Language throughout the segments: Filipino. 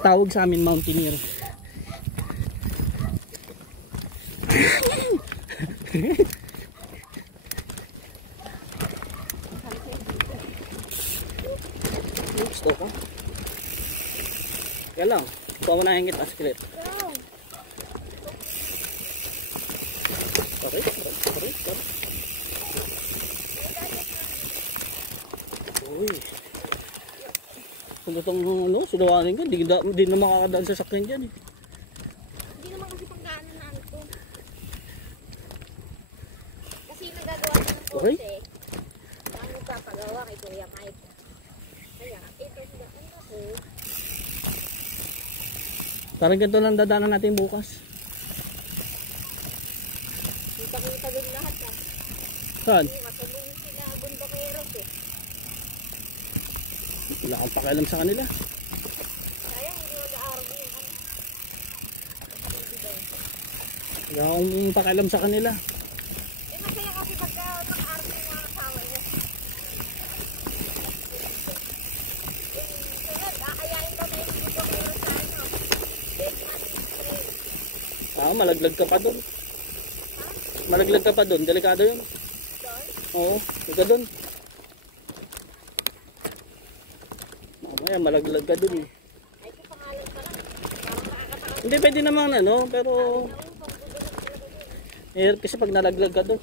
Tawag sa amin mountaineer. Gusto ko. Kaya lang, pawanahin kita skillet. Sorry. Uy. Kung itong sudawanin ka, di na makakadaan sa sakyan dyan eh. Hindi naman kasi pangkaanan na ano to. Kasi nagagawa ko ng pose. Okay. Ang nagpapagawa kay Kuya Mike. Kaya, ito sila ko. Parang ganito lang dadaanan natin bukas. Kita doon lahat ah. Saan? Matulong sila bundakeros eh. Wala akong pakialam sa kanila. Sayang hindi mag-aaral yung ano. Wala akong pakialam sa kanila. Eh masaya kasi pagka mag-aaral yung mga asawa niya. Sunod, akayain ba may bundakeros sa ano? Malaglag ka pa doon. Malaglag ka pa doon. Delikado yun. Oo, ika doon. Mamaya malaglag ka doon. Ay, pangalan ka lang. Hindi pwede naman pero kasi pag nalaglag ka doon.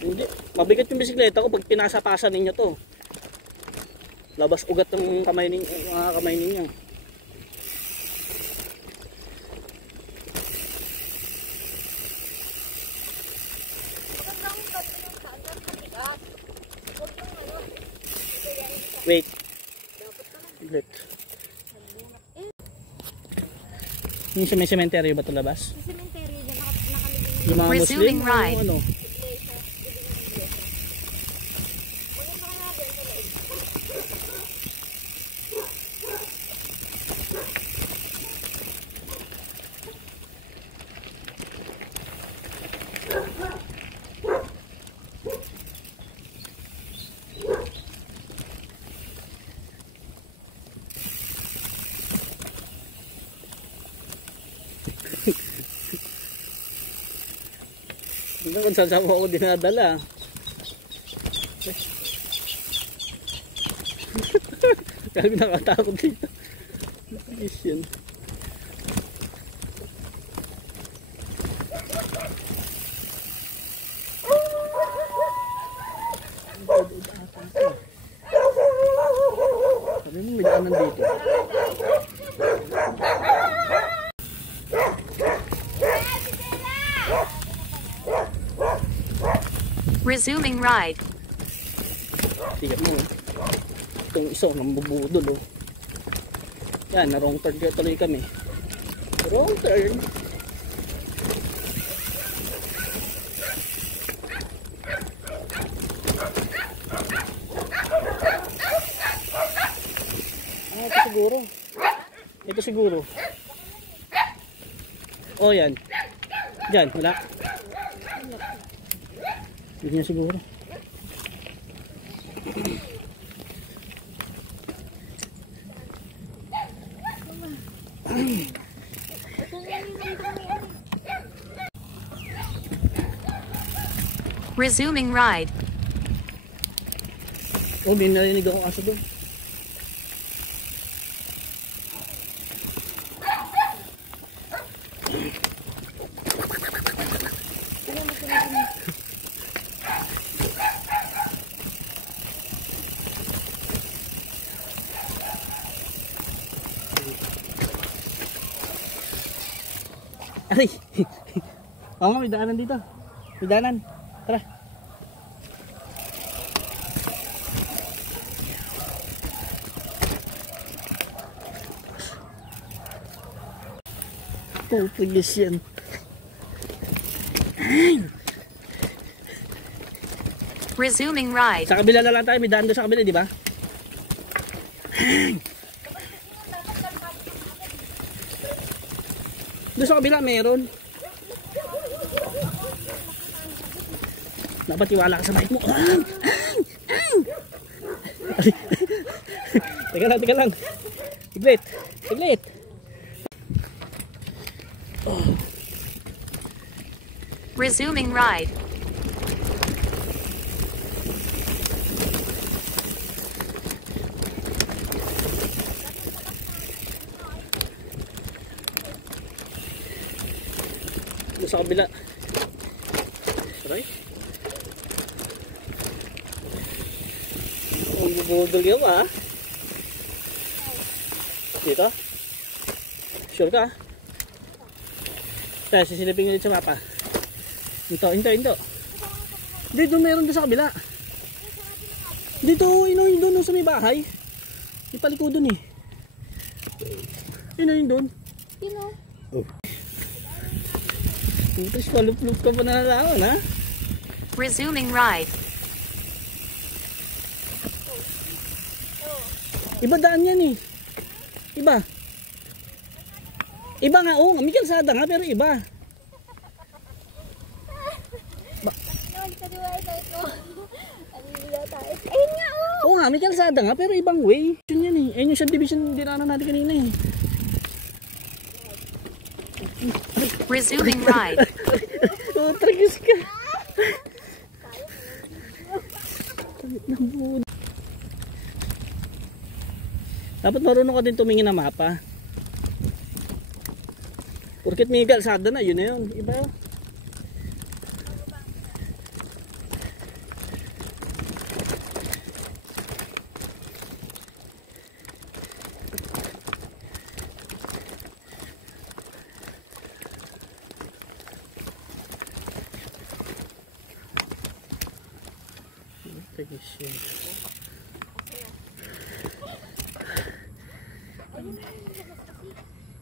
Hindi, mabigat yung bisikleta ko pag pinasa-pasa ninyo to. Labas ugat ng kamay ninyo, mga kamay ninyo. Wait. Wait. Yung sa may cemetery ba ito labas? Sa cemetery dyan, nakalibing. Yung mga Muslim? Ano? Kung saan mo ako dinadala. Kaya nakatakot dito. Is yun. Sabi mo may daanan dito. Resuming ride. Tingnan mo. Itong isa nambubudol oh. Yan, na wrong turn tuloy kami. Wrong turn. Ito siguro. Ito siguro. Oh yan. Diyan, wala. Hindi niya siguro. Resuming ride. Oh, may narinig akong aso doon. Ay! Oo nga, may daanan dito. May daanan. Tara. Pupulis yan. Resuming ride. Sa kabila na lang tayo. May daan doon sa kabila, di ba? Doon sa kabila meron. Dapat tiwala ka sa bike mo. Teka lang. Siglit. Resuming ride. Sa kabila. Aray. Ang bubudol yun ah. Dito? Sure ka? Tayo, sisilipin ulit sa mapa. Hinto. Dito meron doon sa kabila. Dito, inuhin doon sa may bahay. Ipaliko doon eh. Inuhin doon. Sino? Oh. Tapos palup-lup ka pa na nalaman ha? Resuming ride. Iba daan yan eh. Iba nga oo. May kalsada nga pero iba. Ayun nga oh! Oo nga may kalsada nga pero ibang way. Yun yan eh. Ayun yung subdivision dinaanan natin kanina eh. Resuming ride. Oh, tragis ka. Dapat marunong ka din tumingin na mapa. Porket may kalsada na, yun na yun. Iba yun.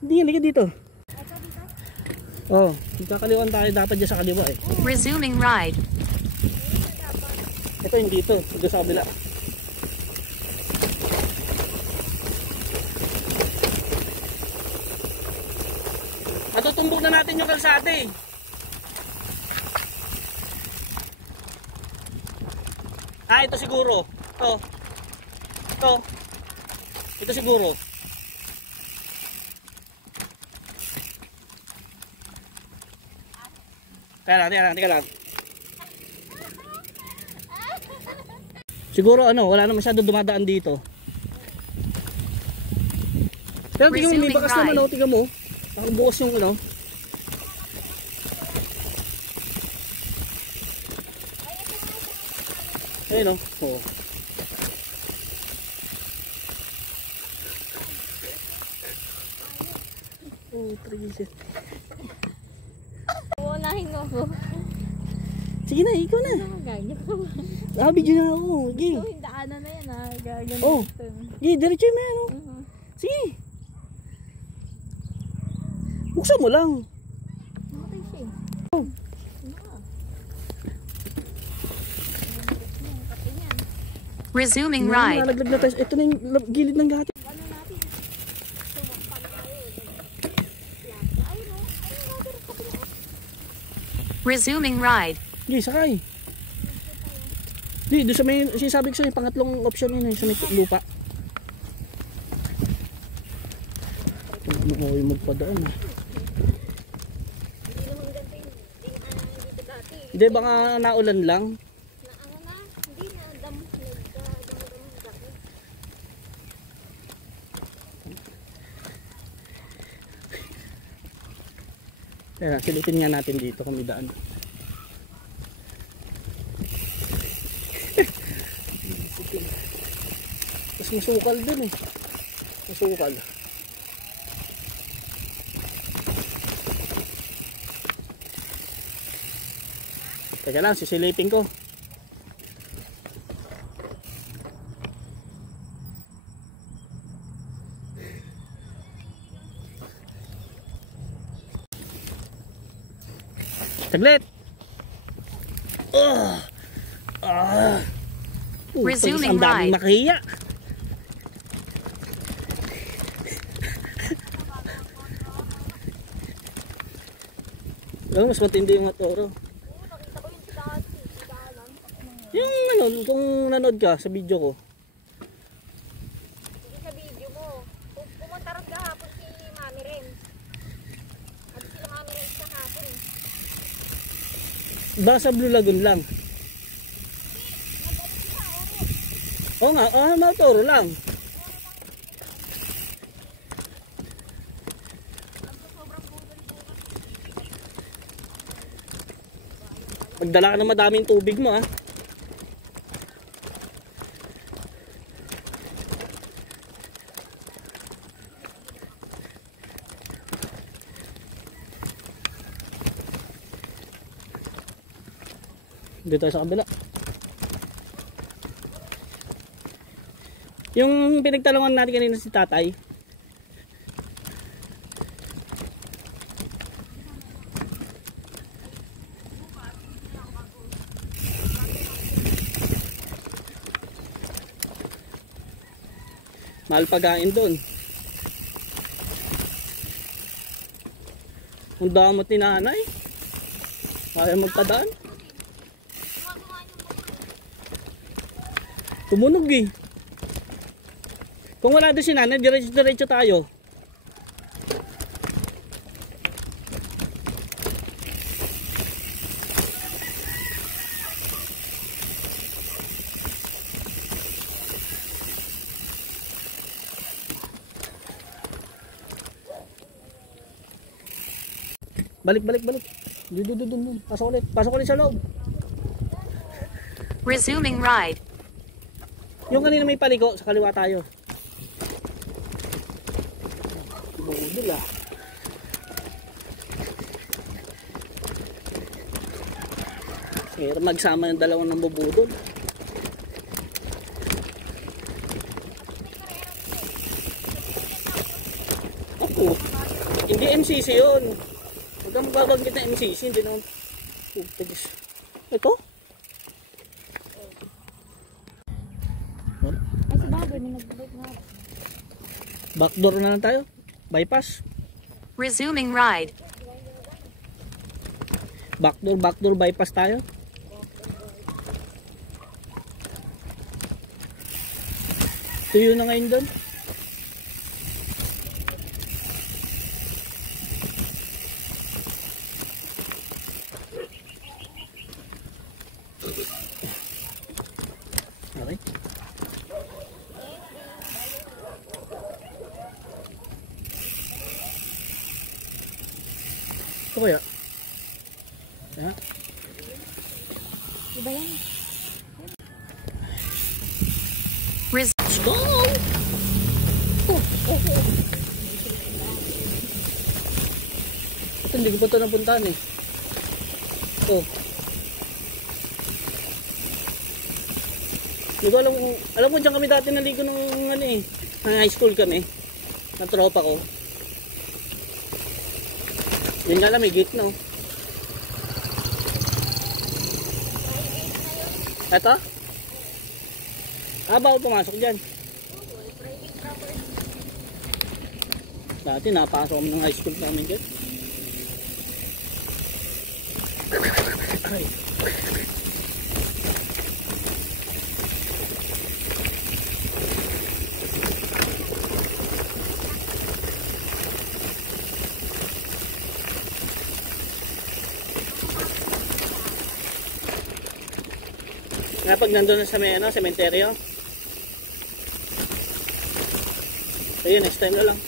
Hindi, halika dito. Oh, magkakaliwan tayo dapat dyan sa kaliwa eh. Resuming ride. Ito yung dito, dito sa kabila. Matutumbok na natin yung kalsada eh. Ah, ito siguro. Ito siguro. Teka lang. Siguro ano, wala na masyado dumadaan dito. Pero tingnan mo, may bakas naman o, tingnan mo. Nakabukas yung ano. Ayun o. Oo. Oh, trigger. Uunahin mo ako. Sige na, ikaw na. Ganyan. Video na ako. Sige. So, yung daanan na yan ha. Ganyan. Oh. Sige, diretso mo yan o. Sige. Buksan mo lang. Namatay siya eh. Oh. Resuming ride. Nalaglag na tayo. Ito na yung gilid ng gati. Ano natin? Sumakpan tayo. Ayun o. Resuming ride. Sige, sakay. Di, doon sa may, sinasabi ko sa'yo, pangatlong option yun, sa may lupa. Ano yung magpadaan ah. Hindi naman ganito yung dito dati. Hindi, baka naulan lang. Na ano na? Hindi na. Damo dati. Kaya silipin nga natin dito kung may daan. Mas masukal dun eh. Masukal. Teka lang, sisilipin ko. Saglit! Resuming ang daming ride. makahiya. Mas matindi yung toro. Nakita ko yung dati. kung nanood ka sa video ko. Hindi sa video mo. Pumunta rin kahapon si Mami Rems. At sila Mami Rems kahapon. Ba sa Blue Lagoon lang? Oo nga, Mautoro lang. Magdala ka ng madaming tubig mo ah. Dito tayo sa kabila. Yung pinagtalungan natin kanina si tatay. Mahal pagkain doon. Ang damot ni nanay. Kaya magpadaan. Tumunog eh. Kung wala doon si nanay, diretso tayo. Balik. Dun. Pasok ulit sa loob. Resuming ride. Yung kanina may paliko, sa kaliwa tayo. Budol ah. Pero magsama ng dalawang ng bubudol. Ako, hindi MCC yun. Huwag kang mababanggit na MCC, hindi naman. Ito? Ay, sa bagay, may nag-break na. Backdoor na lang tayo. Bypass. Resuming ride. Backdoor bypass tayo. Tuyo na ngayon doon. Okay. Ito kaya? Ha? Iba yan. Let's go! Ito, hindi ko pa ito napuntahan eh. Oh. Hindi ko alam ko dyan kami dati naligo nung ano eh. Nang high school kami. Ng tropa ko. Yun nga lang, may gate no. Eto? Bawal pumasok dyan. Dati napasok kami ng high school namin dyan. Ay. Kaya pag nandun na sa may sementeryo. Ayun, next time na lang.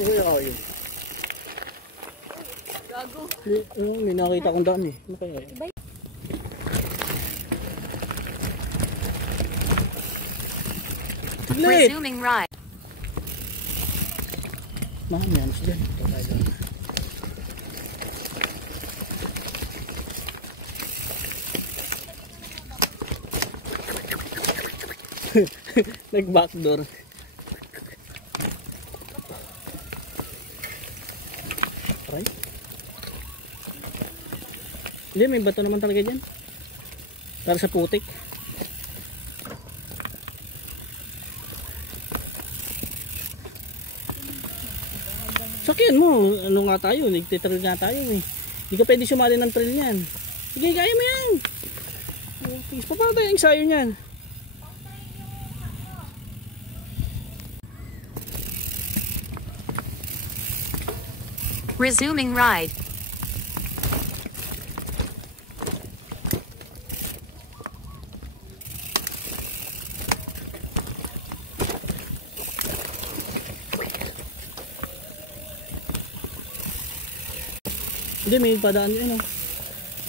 Ano kaya kayo? Gago. May nakita kong daan eh. Ano kaya yun? Late! Resuming ride. Mahal yan siya. Ito tayo. Nag-backdoor. Aray. Hindi, may bato naman talaga dyan. Para sa putik. Sakyan mo. Ano nga tayo? Nagtitrail nga tayo eh. Hindi ka pwede sumali ng trail yan. Sige, kaya mo yan. Pa, paano tayo ensayo niyan? Resuming ride. Hindi, may padaan dyan eh.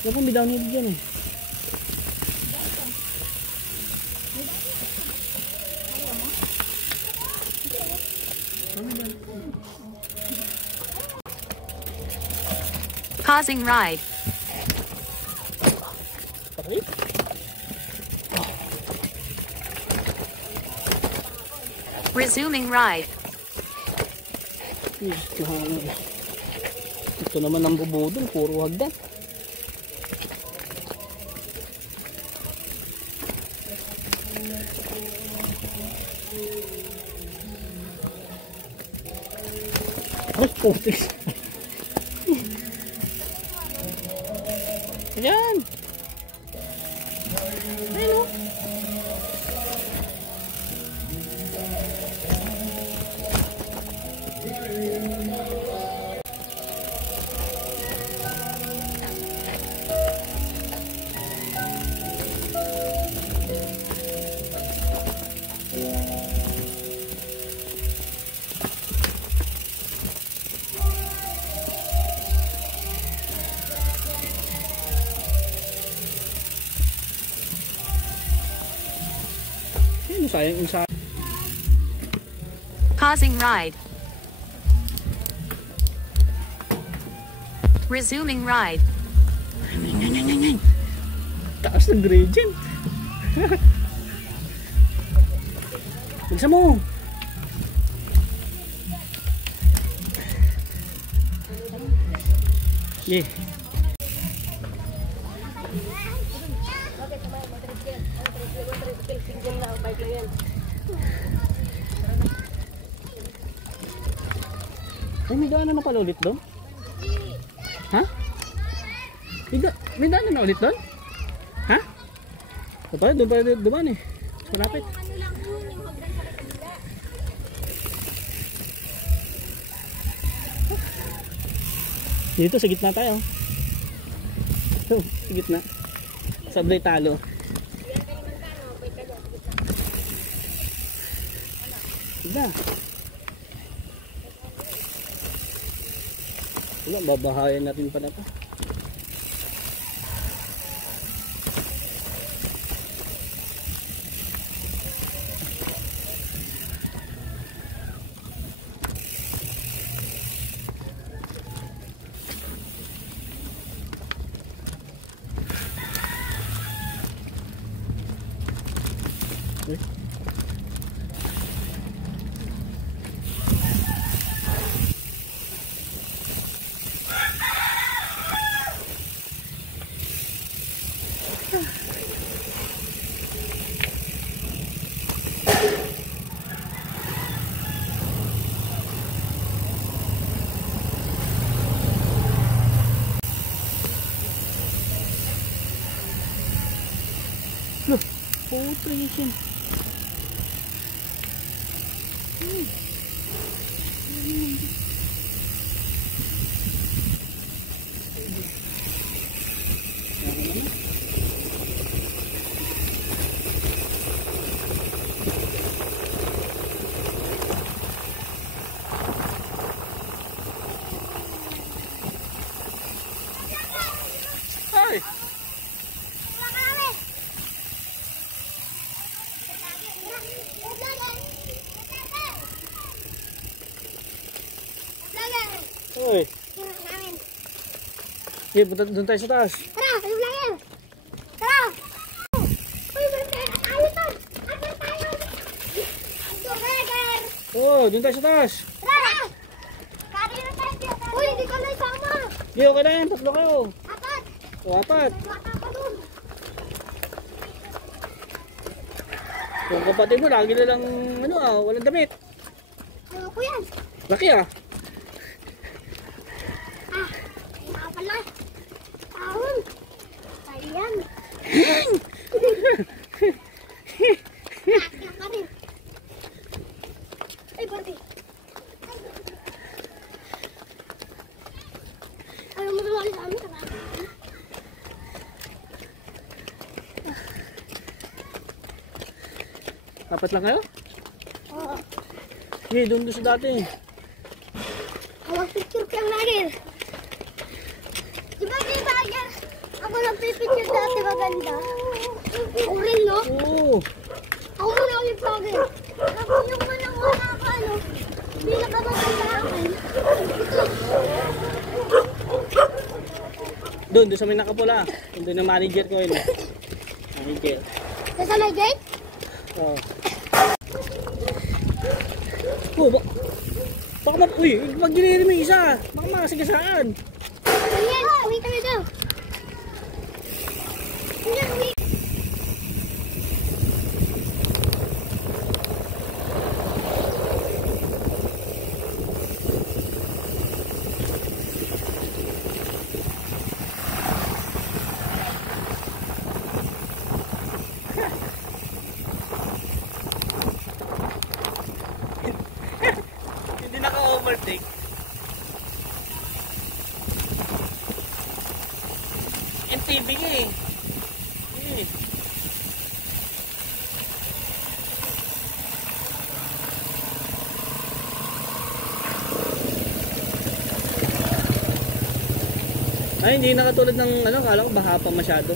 Wala pong may downhill dyan eh. Pausing ride. Okay. Resuming ride. Ito naman ang bubudol, puro hagdan. Ay, putis. Ayan. Ayan o. Sayang yung sa Pausing ride. Resuming ride. taas ng gradient. Bilisan mo. Yeah. Ay, may daanan na pala ulit doon? Ha? May daanan na ulit doon? Ha? Doon pa dumaan eh. Malapit. Dito sa gitna tayo. Ito, sa gitna. Sablay talo. Ganda. Wala, babahayan natin pa na ito. Look, puto yun. Ay! Okay, punta doon tayo sa taas. Tara, kayo vlogger. Tara. Uy, vlogger. Ayos to. Asan tayo? Vlogger. Oh, doon tayo sa taas. Tara. Kanina tayo dito. Uy, hindi ka na isama. Okay, okay na yan. Tatlo kayo. Apat. O, apat. Bata pa dun. Yung kapatid mo, lagi na lang, walang damit. Ano ko yan? Laki ah. Ah, nga pala. Taon. Ayan. Nakakita ka rin. Ay, Barbie. Ayaw mo naman sa amin. Apat lang kayo? Oo. Okay, doon sa dati. Hawag picture kang lagir. Diba di ba yan? Ako nagpipicture dati maganda. Ako rin, no? Oo. Ako muna ulit vlogger. Tapos yung manang-una ka, ano? Hindi nakabagay sa akin. Doon sa may nakapula. Doon na manager ko yun. Manager. Nasa may gate? Oo. Oh, baka uy, mag-deliver mo isa. Baka makasagasaan. Ayan, uwi kami daw. Ayan, uwi. Hindi naka-overtake. MTV nga eh. Eh. Ay, hindi na katulad ng kala ko baha pa masyado.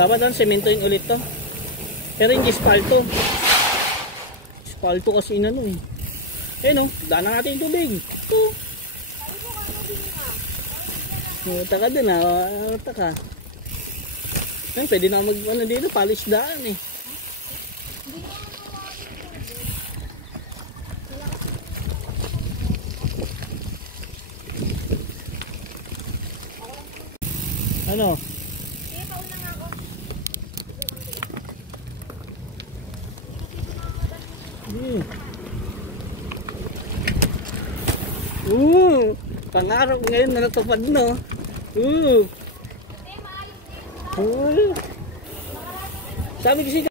Dapat ang sementoin ulit to. Pero hindi spalto. Spalto kasi inano eh. Eh no, daanan natin yung tubig. Ito. Taka din ah. Taka. Ay, pwede na mag dito, polish daan eh. Ano? Pangarap ngayon na natupad no. Sabi kasi